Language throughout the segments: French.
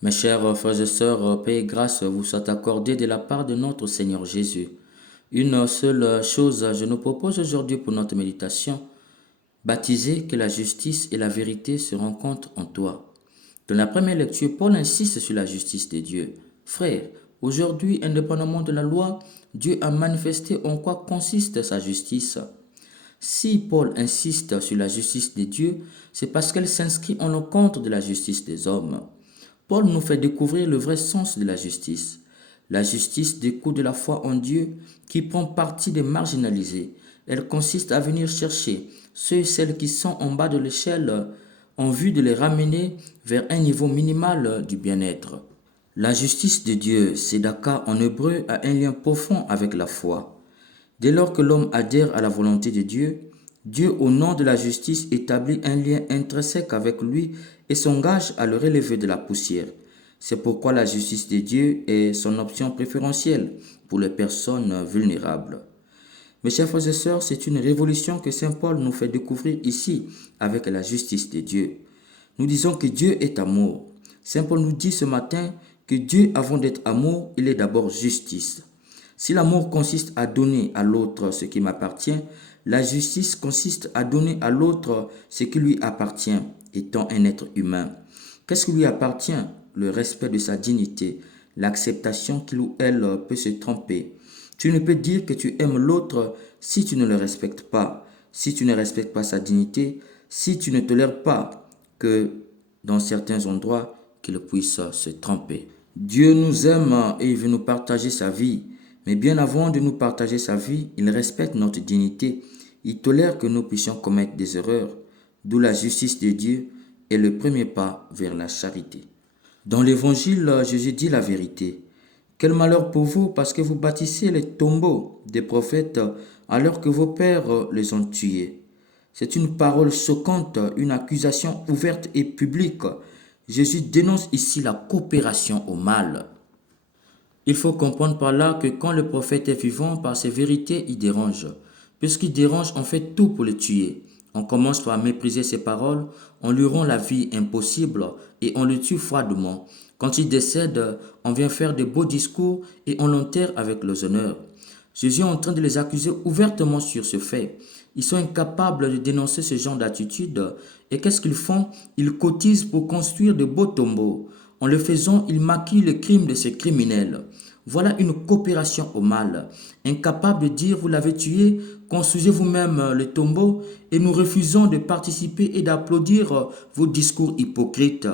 Mes chers frères et sœurs, paix et grâce vous soit accordée de la part de notre Seigneur Jésus. Une seule chose je nous propose aujourd'hui pour notre méditation. Baptisé, que la justice et la vérité se rencontrent en toi. Dans la première lecture, Paul insiste sur la justice de Dieu. Frères, aujourd'hui, indépendamment de la loi, Dieu a manifesté en quoi consiste sa justice. Si Paul insiste sur la justice de Dieu, c'est parce qu'elle s'inscrit en l'encontre de la justice des hommes. Paul nous fait découvrir le vrai sens de la justice. La justice découle de la foi en Dieu qui prend parti des marginalisés. Elle consiste à venir chercher ceux et celles qui sont en bas de l'échelle en vue de les ramener vers un niveau minimal du bien-être. La justice de Dieu, Sédaka en hébreu, a un lien profond avec la foi. Dès lors que l'homme adhère à la volonté de Dieu, Dieu, au nom de la justice, établit un lien intrinsèque avec lui et s'engage à le relever de la poussière. C'est pourquoi la justice de Dieu est son option préférentielle pour les personnes vulnérables. Mes chers frères et sœurs, c'est une révolution que Saint Paul nous fait découvrir ici avec la justice de Dieu. Nous disons que Dieu est amour. Saint Paul nous dit ce matin que Dieu, avant d'être amour, il est d'abord justice. Si l'amour consiste à donner à l'autre ce qui m'appartient, la justice consiste à donner à l'autre ce qui lui appartient, étant un être humain. Qu'est-ce qui lui appartient? Le respect de sa dignité, l'acceptation qu'il ou elle peut se tromper. Tu ne peux dire que tu aimes l'autre si tu ne le respectes pas, si tu ne respectes pas sa dignité, si tu ne tolères pas que dans certains endroits qu'il puisse se tromper. Dieu nous aime et il veut nous partager sa vie. Mais bien avant de nous partager sa vie, il respecte notre dignité. Il tolère que nous puissions commettre des erreurs, d'où la justice de Dieu est le premier pas vers la charité. Dans l'évangile, Jésus dit la vérité. Quel malheur pour vous parce que vous bâtissez les tombeaux des prophètes alors que vos pères les ont tués. C'est une parole choquante, une accusation ouverte et publique. Jésus dénonce ici la coopération au mal. Il faut comprendre par là que quand le prophète est vivant, par ses vérités, il dérange. Puisqu'il dérange, on fait tout pour le tuer. On commence par mépriser ses paroles, on lui rend la vie impossible et on le tue froidement. Quand il décède, on vient faire de beaux discours et on l'enterre avec les honneurs. Jésus est en train de les accuser ouvertement sur ce fait. Ils sont incapables de dénoncer ce genre d'attitude. Et qu'est-ce qu'ils font? Ils cotisent pour construire de beaux tombeaux. En le faisant, ils maquillent le crime de ces criminels. Voilà une coopération au mal. Incapable de dire vous l'avez tué, construisez vous-même le tombeau et nous refusons de participer et d'applaudir vos discours hypocrites.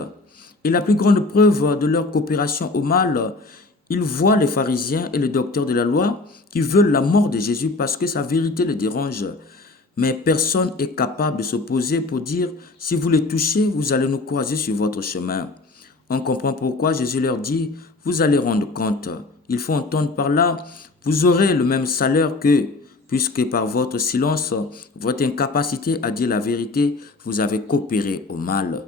Et la plus grande preuve de leur coopération au mal, ils voient les pharisiens et les docteurs de la loi qui veulent la mort de Jésus parce que sa vérité les dérange. Mais personne n'est capable de s'opposer pour dire, si vous les touchez, vous allez nous croiser sur votre chemin. On comprend pourquoi Jésus leur dit, vous allez rendre compte. Il faut entendre par là, vous aurez le même salaire qu'eux, puisque par votre silence, votre incapacité à dire la vérité, vous avez coopéré au mal.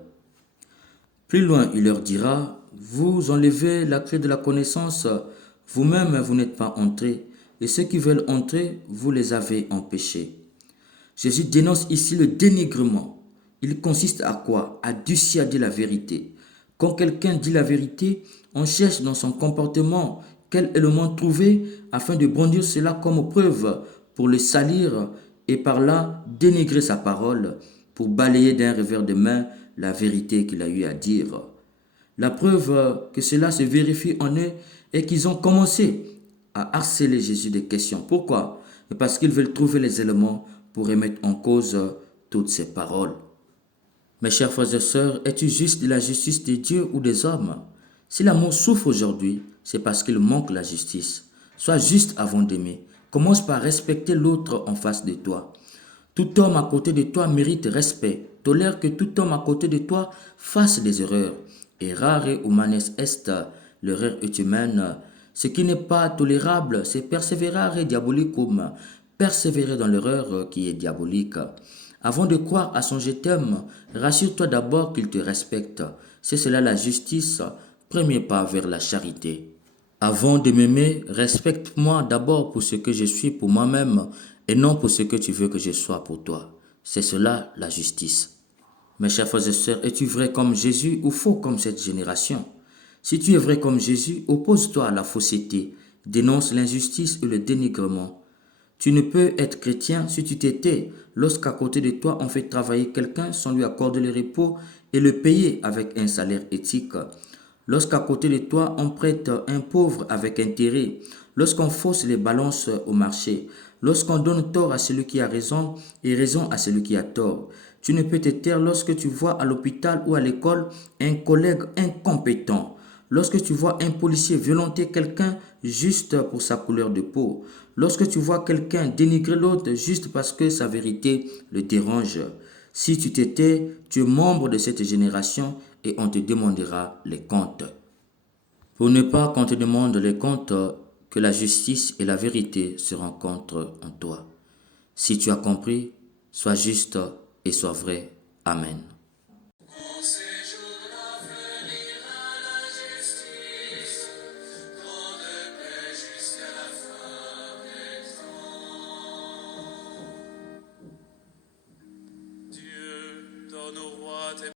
Plus loin, il leur dira, vous enlevez la clé de la connaissance, vous-même vous n'êtes pas entrés, et ceux qui veulent entrer, vous les avez empêchés. Jésus dénonce ici le dénigrement. Il consiste à quoi? À dissuader la vérité. Quand quelqu'un dit la vérité, on cherche dans son comportement quel élément trouver afin de brandir cela comme preuve pour le salir et par là dénigrer sa parole pour balayer d'un revers de main la vérité qu'il a eu à dire. La preuve que cela se vérifie en eux est qu'ils ont commencé à harceler Jésus des questions. Pourquoi? Parce qu'ils veulent trouver les éléments pour remettre en cause toutes ces paroles. Mes chers frères et sœurs, es-tu juste de la justice de Dieu ou des hommes? Si l'amour souffre aujourd'hui, c'est parce qu'il manque la justice. Sois juste avant d'aimer. Commence par respecter l'autre en face de toi. Tout homme à côté de toi mérite respect. Tolère que tout homme à côté de toi fasse des erreurs. Errare humanes est, l'erreur est humaine. Ce qui n'est pas tolérable, c'est perseverare diabolicum, persévérer dans l'erreur qui est diabolique. Avant de croire à son je t'aime, rassure-toi d'abord qu'il te respecte. C'est cela la justice, premier pas vers la charité. Avant de m'aimer, respecte-moi d'abord pour ce que je suis pour moi-même et non pour ce que tu veux que je sois pour toi. C'est cela la justice. Mes chers frères et sœurs, es-tu vrai comme Jésus ou faux comme cette génération? Si tu es vrai comme Jésus, oppose-toi à la fausseté, dénonce l'injustice et le dénigrement. Tu ne peux être chrétien si tu t'étais lorsqu'à côté de toi on fait travailler quelqu'un sans lui accorder le repos et le payer avec un salaire éthique. Lorsqu'à côté de toi on prête un pauvre avec intérêt, lorsqu'on fausse les balances au marché, lorsqu'on donne tort à celui qui a raison et raison à celui qui a tort. Tu ne peux te taire lorsque tu vois à l'hôpital ou à l'école un collègue incompétent. Lorsque tu vois un policier violenter quelqu'un juste pour sa couleur de peau, lorsque tu vois quelqu'un dénigrer l'autre juste parce que sa vérité le dérange, si tu t'étais, tu es membre de cette génération et on te demandera les comptes. Pour ne pas qu'on te demande les comptes, que la justice et la vérité se rencontrent en toi. Si tu as compris, sois juste et sois vrai. Amen.